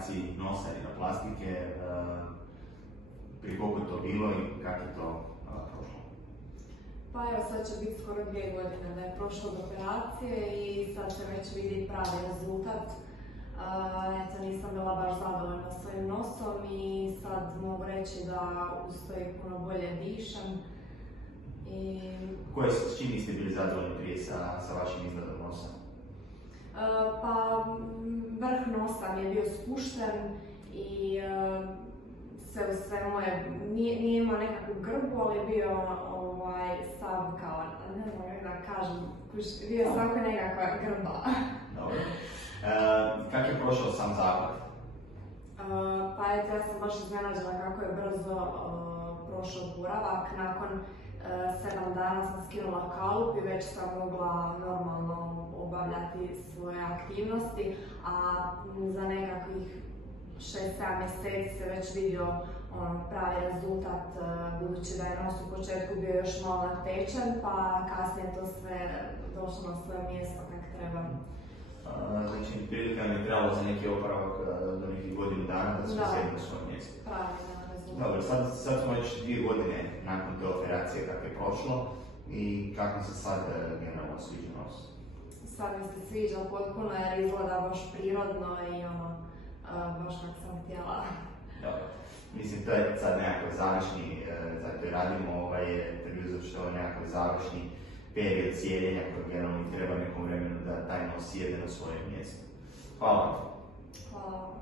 operaciji nosa i na plastike, prije koliko je to bilo i kako je to prošlo? Pa evo, sad će biti skoro 2 godine da je prošlo od operacije i sad se već vidi pravi rezultat. Eto, nisam bila baš zadovoljna svojim nosom i sad mogu reći da uz to i puno bolje dišem. S čim ste bili zadovoljni prije sa vašim izgledom nosa? Pa vrh nosa mi je bio spušten i sve u svemu nije imao nekakvu grbu, ali je bio stav kao, ne znam kako da kažem, bio je svako nekakva grba. Dobro. Kako je prošao sam zahvat? Pa eto, ja sam baš iznenađena kako je brzo prošao oporavak. Nakon 7 dana sam skinula kalup i već sam mogla normalno obavljati svoje aktivnosti, a za nekakvih 6-7 mjeseci se već vidio pravi rezultat, budući da je nos u početku bio još malo natečen, pa kasnije to sve došlo na svoje mjesto kako treba. Znači, prilika mi je trebalo za neki oporavak do nekih godinu dana da se sjedne na svoje mjesto. Pravi rezultat. Dobro, sad smo već 2 godine nakon te operacije kako je prošlo i kako se sad generalno sviđa nos? Sad mi se sviđa potpuno jer izgleda baš prirodno i baš kako sam htjela. Dobro. Mislim, to je sad nekakav završni, zato i radimo intervju, zato što je nekakav završni period cijeljenja koji generalno treba nekom vremenu da taj nos sjede na svoje mjesto. Hvala vam. Hvala vam.